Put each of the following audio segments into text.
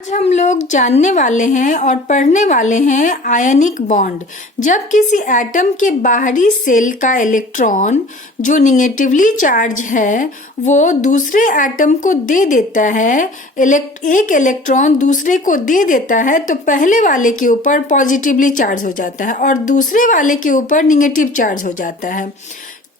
आज हम लोग जानने वाले हैं और पढ़ने वाले हैं आयनिक बॉन्ड। जब किसी एटम के बाहरी सेल का इलेक्ट्रॉन जो निगेटिवली चार्ज है वो दूसरे एटम को दे देता है, एक इलेक्ट्रॉन दूसरे को दे देता है तो पहले वाले के ऊपर पॉजिटिवली चार्ज हो जाता है और दूसरे वाले के ऊपर निगेटिव चार्ज हो जाता है।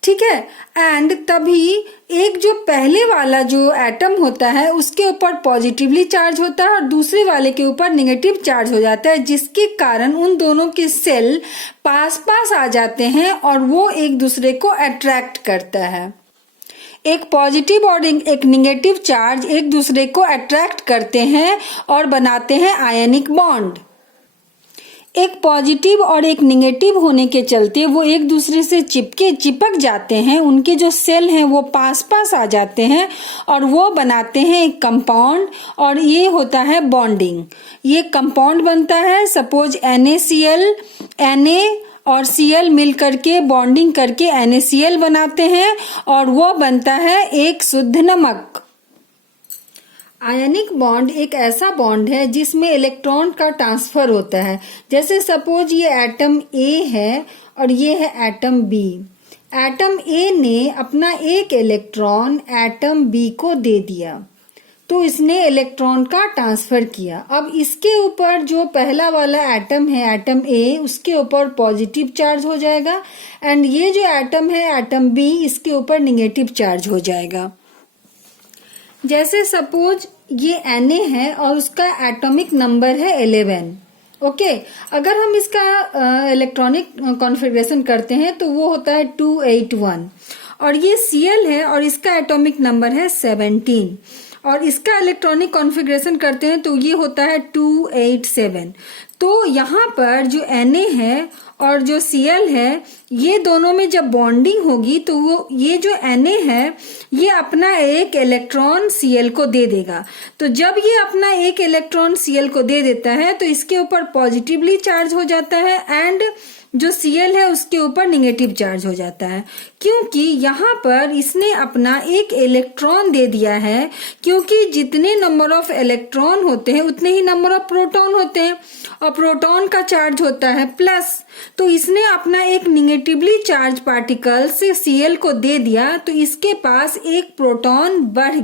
ठीक है। एंड तभी एक जो पहले वाला जो एटम होता है उसके ऊपर पॉजिटिवली चार्ज होता है और दूसरे वाले के ऊपर नेगेटिव चार्ज हो जाता है, जिसके कारण उन दोनों के सेल पास पास आ जाते हैं और वो एक दूसरे को अट्रैक्ट करता है। एक पॉजिटिव और एक निगेटिव चार्ज एक दूसरे को अट्रैक्ट करते हैं और बनाते हैं आयनिक बॉन्ड। एक पॉजिटिव और एक निगेटिव होने के चलते वो एक दूसरे से चिपक जाते हैं, उनके जो सेल हैं वो पास पास आ जाते हैं और वो बनाते हैं एक कंपाउंड और ये होता है बॉन्डिंग। ये कंपाउंड बनता है, सपोज NaCl, Na और Cl मिल करके बॉन्डिंग करके NaCl बनाते हैं और वो बनता है एक शुद्ध नमक। आयनिक बॉन्ड एक ऐसा बॉन्ड है जिसमें इलेक्ट्रॉन का ट्रांसफर होता है। जैसे सपोज ये एटम A है और ये है एटम B। एटम A ने अपना एक इलेक्ट्रॉन एटम B को दे दिया तो इसने इलेक्ट्रॉन का ट्रांसफर किया। अब इसके ऊपर जो पहला वाला एटम है एटम A, उसके ऊपर पॉजिटिव चार्ज हो जाएगा एंड ये जो एटम है एटम B, इसके ऊपर निगेटिव चार्ज हो जाएगा। जैसे सपोज ये Na है और उसका एटॉमिक नंबर है 11। ओके, अगर हम इसका इलेक्ट्रॉनिक कॉन्फ़िगरेशन करते हैं तो वो होता है 281 और ये Cl है और इसका एटॉमिक नंबर है 17 और इसका इलेक्ट्रॉनिक कॉन्फ़िगरेशन करते हैं तो ये होता है 287। तो यहाँ पर जो Na है और जो Cl है ये दोनों में जब बॉन्डिंग होगी तो वो ये जो Na है ये अपना एक इलेक्ट्रॉन Cl को दे देगा। तो जब ये अपना एक इलेक्ट्रॉन Cl को दे देता है तो इसके ऊपर पॉजिटिवली चार्ज हो जाता है एंड जो Cl है उसके ऊपर निगेटिव चार्ज हो जाता है, क्योंकि यहाँ पर इसने अपना एक इलेक्ट्रॉन दे दिया है। क्योंकि जितने नंबर ऑफ इलेक्ट्रॉन होते हैं उतने ही नंबर ऑफ प्रोटॉन होते हैं और प्रोटॉन का चार्ज होता है प्लस, तो इसने अपना एक निगेटिवली चार्ज पार्टिकल से Cl को दे दिया तो इसके पास एक प्रोटॉन बढ़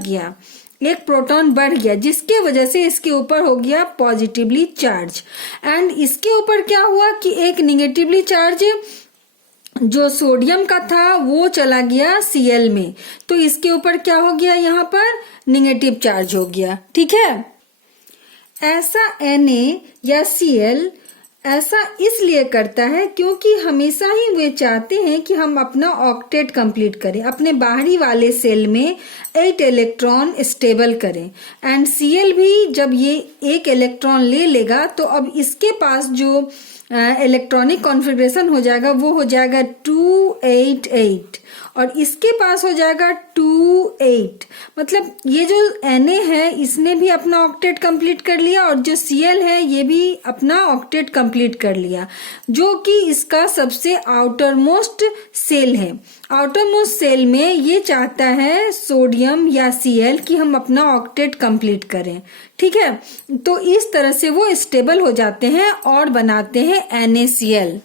गया जिसके वजह से इसके ऊपर हो गया पॉजिटिवली चार्ज एंड इसके ऊपर क्या हुआ कि एक निगेटिवली चार्ज जो सोडियम का था वो चला गया Cl में, तो इसके ऊपर क्या हो गया, यहाँ पर निगेटिव चार्ज हो गया। ठीक है। ऐसा Na या Cl ऐसा इसलिए करता है क्योंकि हमेशा ही वे चाहते हैं कि हम अपना ऑक्टेट कंप्लीट करें, अपने बाहरी वाले सेल में 8 इलेक्ट्रॉन स्टेबल करें एंड Cl भी जब ये एक इलेक्ट्रॉन ले लेगा तो अब इसके पास जो इलेक्ट्रॉनिक कॉन्फ़िगरेशन हो जाएगा वो हो जाएगा 288 और इसके पास हो जाएगा 28। मतलब ये जो Na है इसने भी अपना ऑक्टेट कंप्लीट कर लिया और जो Cl है ये भी अपना ऑक्टेट कंप्लीट कर लिया, जो कि इसका सबसे आउटर मोस्ट सेल है। आउटर मोस्ट सेल में ये चाहता है सोडियम या Cl कि हम अपना ऑक्टेट कंप्लीट करें। ठीक है, तो इस तरह से वो स्टेबल हो जाते हैं और बनाते हैं NaCl।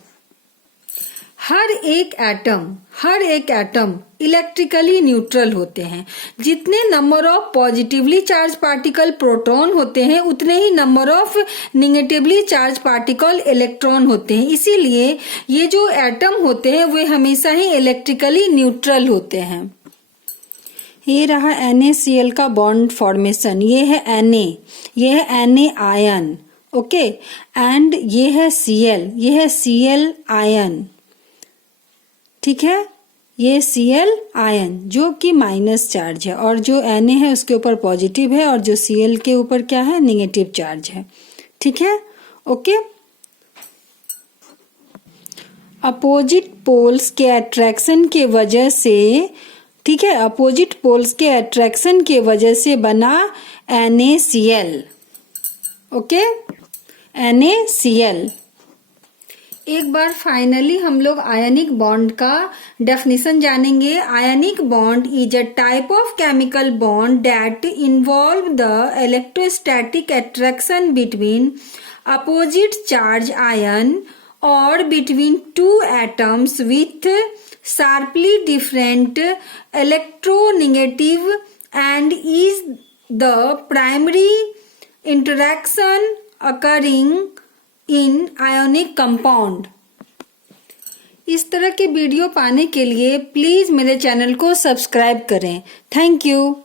हर एक एटम इलेक्ट्रिकली न्यूट्रल होते हैं। जितने number of positively charge particle proton होते हैं उतने ही number of negatively charge particle electron होते हैं। इसीलिए ये जो एटम होते हैं वे हमेशा ही इलेक्ट्रिकली न्यूट्रल होते हैं। ये रहा NaCl का बॉन्ड फॉर्मेशन। ये है Na, ये है Na आयन। ओके, एंड ये है Cl, ये है Cl आयन। ठीक है, ये Cl आयन जो कि माइनस चार्ज है और जो Na है उसके ऊपर पॉजिटिव है और जो Cl के ऊपर क्या है, नेगेटिव चार्ज है। ठीक है। ओके, अपोजिट पोल्स के अट्रैक्शन के वजह से, ठीक है, अपोजिट पोल्स के अट्रैक्शन के वजह से बना NaCl। ओके, NaCl एक बार फाइनली हम लोग आयनिक बॉन्ड का डेफिनेशन जानेंगे। Ionic bond is a type of chemical bond that involve the electrostatic attraction between opposite charge ion और between two atoms with sharply different electronegative and is the primary interaction occurring in ionic compound. इस तरह के video पाने के लिए please मेरे channel को subscribe करें। Thank you.